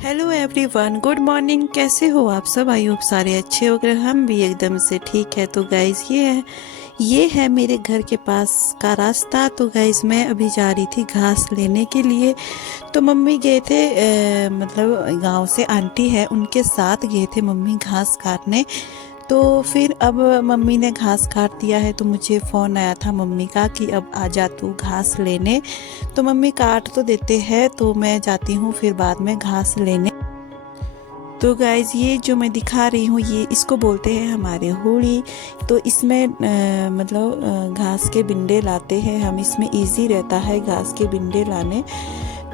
Hello everyone, good morning. कैसे हो आप सब? आई होप सारे अच्छे हो गए। हम भी एकदम से ठीक है। तो गाइज ये है मेरे घर के पास का रास्ता। तो गाइज मैं अभी जा रही थी घास लेने के लिए। तो मम्मी गए थे, मतलब गांव से आंटी है उनके साथ गए थे मम्मी घास काटने। तो फिर अब मम्मी ने घास काट दिया है तो मुझे फ़ोन आया था मम्मी का कि अब आ जा तू घास लेने। तो मम्मी काट तो देते हैं तो मैं जाती हूँ फिर बाद में घास लेने। तो गाइज़ ये जो मैं दिखा रही हूँ ये इसको बोलते हैं हमारे होड़ी। तो इसमें घास के बिंडे लाते हैं हम। इसमें इजी रहता है घास के बिंडे लाने।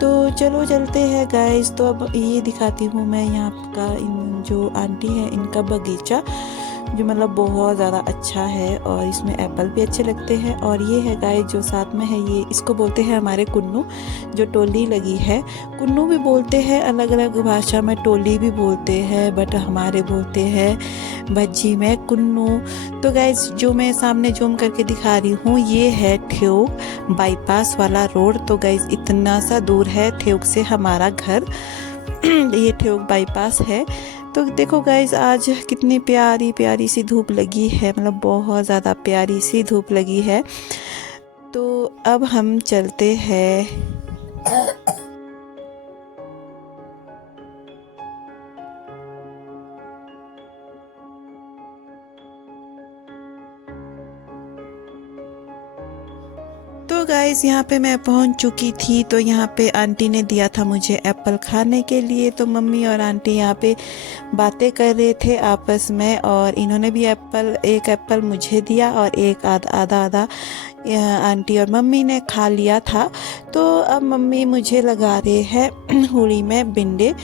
तो चलो चलते हैं गाइस। तो अब ये दिखाती हूँ मैं यहाँ का इन जो आंटी है इनका बगीचा, जो मतलब बहुत ज़्यादा अच्छा है और इसमें एप्पल भी अच्छे लगते हैं। और ये है गाइस जो साथ में है, ये इसको बोलते हैं हमारे कुन्नू, जो टोली लगी है। कुन्नू भी बोलते हैं, अलग अलग भाषा में टोली भी बोलते हैं, बट हमारे बोलते हैं भज्जी में कुन्नू। तो गाइस जो मैं सामने जूम करके दिखा रही हूँ ये है ठेऊक बाईपास वाला रोड। तो गाइस इतना सा दूर है ठेऊक से हमारा घर। ये ठेऊक बाईपास है। तो देखो गाइज आज कितनी प्यारी प्यारी सी धूप लगी है, मतलब बहुत ज़्यादा प्यारी सी धूप लगी है। तो अब हम चलते हैं। तो गाइस यहाँ पे मैं पहुँच चुकी थी। तो यहाँ पे आंटी ने दिया था मुझे एप्पल खाने के लिए। तो मम्मी और आंटी यहाँ पे बातें कर रहे थे आपस में, और इन्होंने भी एक एप्पल मुझे दिया और एक आधा आधा आधा आंटी और मम्मी ने खा लिया था। तो अब मम्मी मुझे लगा रहे हैं होली में बिंडे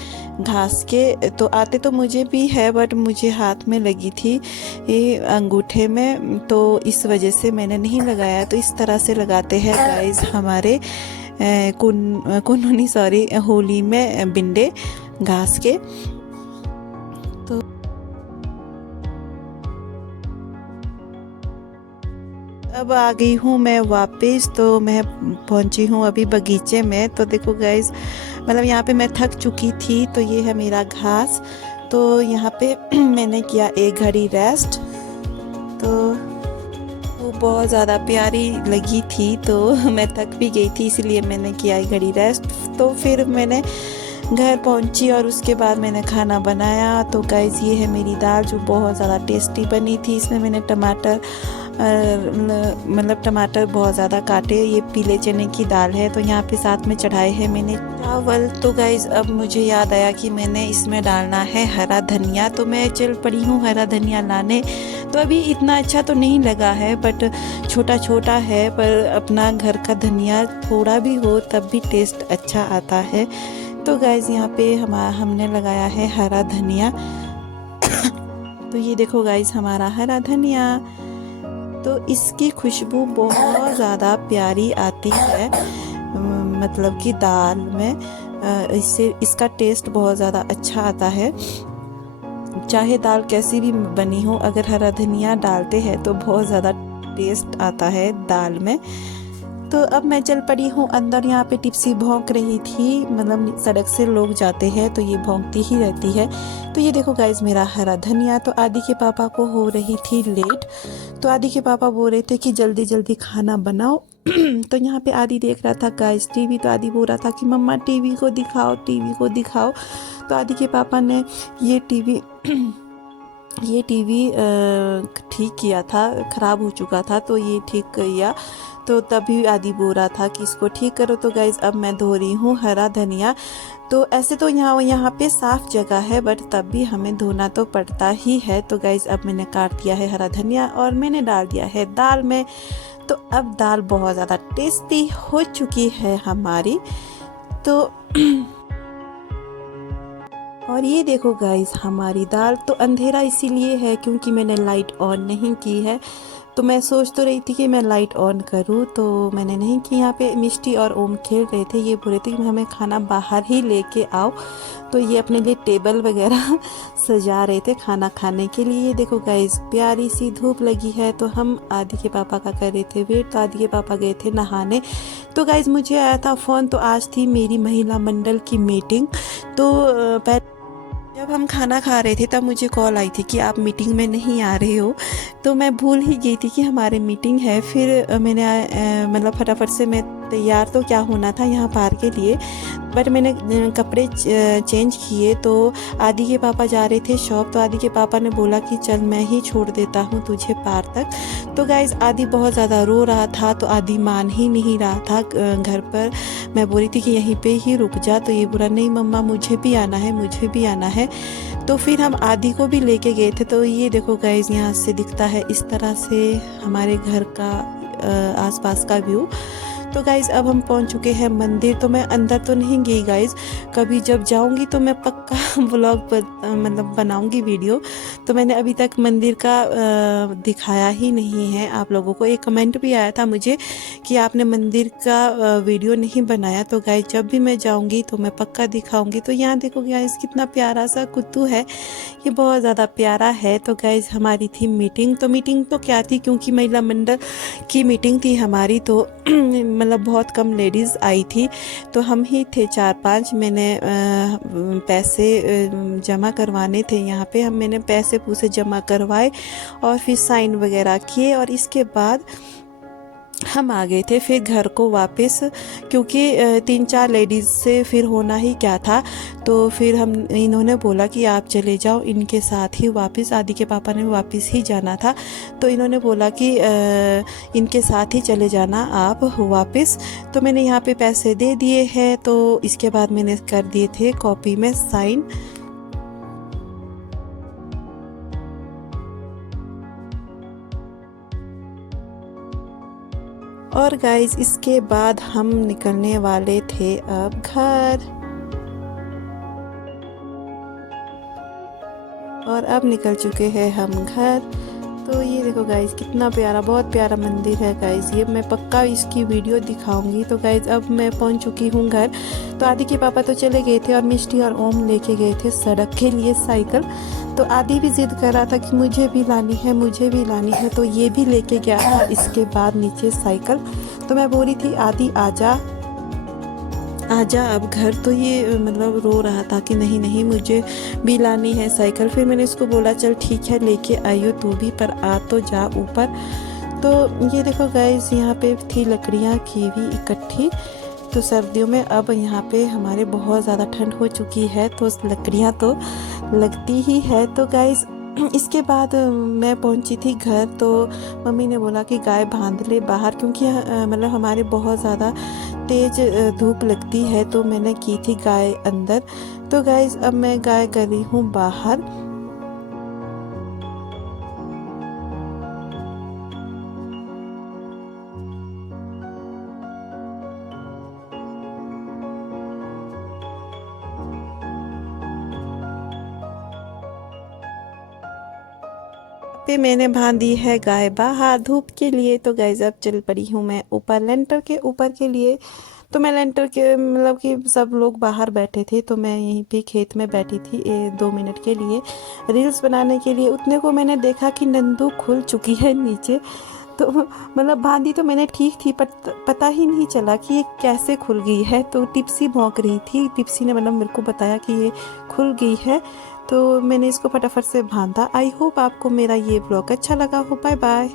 घास के। तो आते तो मुझे भी है बट मुझे हाथ में लगी थी ये अंगूठे में, तो इस वजह से मैंने नहीं लगाया। तो इस तरह से लगाते हैं गाइस हमारे कुनमुनी सॉरी होली में बिंडे घास के। तो अब आ गई हूँ मैं वापस। तो मैं पहुँची हूँ अभी बगीचे में। तो देखो गाइस मतलब यहाँ पे मैं थक चुकी थी। तो ये है मेरा घास। तो यहाँ पे मैंने किया एक घड़ी रेस्ट। तो वो बहुत ज़्यादा प्यारी लगी थी तो मैं थक भी गई थी, इसलिए मैंने किया एक घड़ी रेस्ट। तो फिर मैंने घर पहुंची और उसके बाद मैंने खाना बनाया। तो गाइस ये है मेरी दाल जो बहुत ज़्यादा टेस्टी बनी थी। इसमें मैंने टमाटर मतलब टमाटर बहुत ज़्यादा काटे। ये पीले चने की दाल है। तो यहाँ पे साथ में चढ़ाए हैं मैंने चावल। तो गाइस अब मुझे याद आया कि मैंने इसमें डालना है हरा धनिया। तो मैं चल पड़ी हूँ हरा धनिया लाने। तो अभी इतना अच्छा तो नहीं लगा है बट छोटा छोटा है, पर अपना घर का धनिया थोड़ा भी हो तब भी टेस्ट अच्छा आता है। तो गाइज यहाँ पे हमने लगाया है हरा धनिया। तो ये देखो गाइज हमारा हरा धनिया। तो इसकी खुशबू बहुत ज़्यादा प्यारी आती है, मतलब कि दाल में इससे इसका टेस्ट बहुत ज़्यादा अच्छा आता है। चाहे दाल कैसी भी बनी हो, अगर हरा धनिया डालते हैं तो बहुत ज़्यादा टेस्ट आता है दाल में। तो अब मैं चल पड़ी हूँ अंदर। यहाँ पे टिप्सी भौंक रही थी, मतलब सड़क से लोग जाते हैं तो ये भौंकती ही रहती है। तो ये देखो गाइज मेरा हरा धनिया। तो आदि के पापा को हो रही थी लेट। तो आदि के पापा बोल रहे थे कि जल्दी जल्दी खाना बनाओ। तो यहाँ पे आदि देख रहा था गाइज टीवी। तो आदि बोल रहा था कि मम्मा टीवी को दिखाओ, टीवी को दिखाओ। तो आदि के पापा ने ये टीवी ये टीवी ठीक किया था, ख़राब हो चुका था तो ये ठीक किया। तो तभी आदि बोल रहा था कि इसको ठीक करो। तो गाइज अब मैं धो रही हूँ हरा धनिया। तो ऐसे तो यहाँ पे साफ़ जगह है बट तब भी हमें धोना तो पड़ता ही है। तो गाइज अब मैंने काट दिया है हरा धनिया और मैंने डाल दिया है दाल में। तो अब दाल बहुत ज़्यादा टेस्टी हो चुकी है हमारी। तो और ये देखो गाइस हमारी दाल। तो अंधेरा इसीलिए है क्योंकि मैंने लाइट ऑन नहीं की है, तो मैं सोच तो रही थी कि मैं लाइट ऑन करूं, तो मैंने नहीं की। यहाँ पे मिष्टी और ओम खेल रहे थे, ये बोल रहे थे कि हमें खाना बाहर ही लेके आओ। तो ये अपने लिए टेबल वगैरह सजा रहे थे खाना खाने के लिए। देखो गाइस, प्यारी सी धूप लगी है। तो हम आदि के पापा का कर रहे थे वेट, तो आदि के पापा गए थे नहाने। तो गाइस मुझे आया था फ़ोन, तो आज थी मेरी महिला मंडल की मीटिंग। तो जब हम खाना खा रहे थे तब मुझे कॉल आई थी कि आप मीटिंग में नहीं आ रहे हो। तो मैं भूल ही गई थी कि हमारे मीटिंग है। फिर मैंने मतलब फटाफट से मैं तैयार तो क्या होना था यहाँ पार के लिए, बट मैंने कपड़े चेंज किए। तो आदि के पापा जा रहे थे शॉप, तो आदि के पापा ने बोला कि चल मैं ही छोड़ देता हूँ तुझे पार तक। तो गाइज आदि बहुत ज़्यादा रो रहा था, तो आदि मान ही नहीं रहा था घर पर। मैं बोली थी कि यहीं पे ही रुक जा, तो ये बोला नहीं मम्मा मुझे भी आना है, मुझे भी आना है। तो फिर हम आदि को भी लेके गए थे। तो ये देखो गाइज, यहाँ से दिखता है इस तरह से हमारे घर का आसपास का व्यू। तो गाइज़ अब हम पहुंच चुके हैं मंदिर। तो मैं अंदर तो नहीं गई गाइज़, कभी जब जाऊंगी तो मैं पक्का व्लॉग मतलब बनाऊंगी वीडियो। तो मैंने अभी तक मंदिर का दिखाया ही नहीं है आप लोगों को। एक कमेंट भी आया था मुझे कि आपने मंदिर का वीडियो नहीं बनाया। तो गाइज़ जब भी मैं जाऊंगी तो मैं पक्का दिखाऊंगी। तो यहाँ देखो गाइज़ कितना प्यारा सा कुत्तू है, ये बहुत ज़्यादा प्यारा है। तो गाइज़ हमारी थी मीटिंग। तो मीटिंग तो क्या थी, क्योंकि महिला मंडल की मीटिंग थी हमारी, तो मतलब बहुत कम लेडीज़ आई थी। तो हम ही थे 4-5। मैंने पैसे जमा करवाने थे यहाँ पे। मैंने पैसे पूसे जमा करवाए और फिर साइन वगैरह किए, और इसके बाद हम आ गए थे फिर घर को वापस, क्योंकि 3-4 लेडीज़ से फिर होना ही क्या था। तो फिर इन्होंने बोला कि आप चले जाओ इनके साथ ही वापस। आदि के पापा ने वापस ही जाना था, तो इन्होंने बोला कि इनके साथ ही चले जाना आप वापस। तो मैंने यहाँ पे पैसे दे दिए हैं। तो इसके बाद मैंने कर दिए थे कॉपी में साइन। और गाइज इसके बाद हम निकलने वाले थे अब घर, और अब निकल चुके हैं हम घर। तो ये देखो गाइज कितना प्यारा, बहुत प्यारा मंदिर है गाइज। ये मैं पक्का इसकी वीडियो दिखाऊंगी। तो गाइज अब मैं पहुंच चुकी हूँ घर। तो आदि के पापा तो चले गए थे, और मिष्टी और ओम लेके गए थे सड़क के लिए साइकिल। तो आदि भी जिद कर रहा था कि मुझे भी लानी है, मुझे भी लानी है। तो ये भी लेके गया था इसके बाद नीचे साइकिल। तो मैं बोली थी आदि आजा आजा अब घर। तो ये मतलब रो रहा था कि नहीं नहीं मुझे भी लानी है साइकिल। फिर मैंने इसको बोला चल ठीक है लेके आइयो तू भी, पर आ तो जा ऊपर। तो ये देखो गाइस यहाँ पे थी लकड़ियाँ की भी इकट्ठी। तो सर्दियों में अब यहाँ पे हमारे बहुत ज़्यादा ठंड हो चुकी है, तो लकड़ियाँ तो लगती ही है। तो गाइस इसके बाद मैं पहुंची थी घर। तो मम्मी ने बोला कि गाय बांध ले बाहर, क्योंकि मतलब हमारे बहुत ज़्यादा तेज़ धूप लगती है। तो मैंने की थी गाय अंदर। तो गाइस अब मैं गाय कर रही हूँ बाहर। पे मैंने बांधी है गाय बाहर धूप के लिए। तो गाइस अब चल पड़ी हूँ मैं ऊपर लेंटर के ऊपर के लिए। तो मैं लेंटर के मतलब कि सब लोग बाहर बैठे थे, तो मैं यहीं पे खेत में बैठी थी 2 मिनट के लिए रील्स बनाने के लिए। उतने को मैंने देखा कि नंदू खुल चुकी है नीचे। तो मतलब बांधी तो मैंने ठीक थी, पर पता ही नहीं चला कि ये कैसे खुल गई है। तो टिप्सी भौंक रही थी, टिप्सी ने मतलब मेरे को बताया कि ये खुल गई है। तो मैंने इसको फटाफट से बांधा। आई होप आपको मेरा ये ब्लॉग अच्छा लगा हो। Bye bye.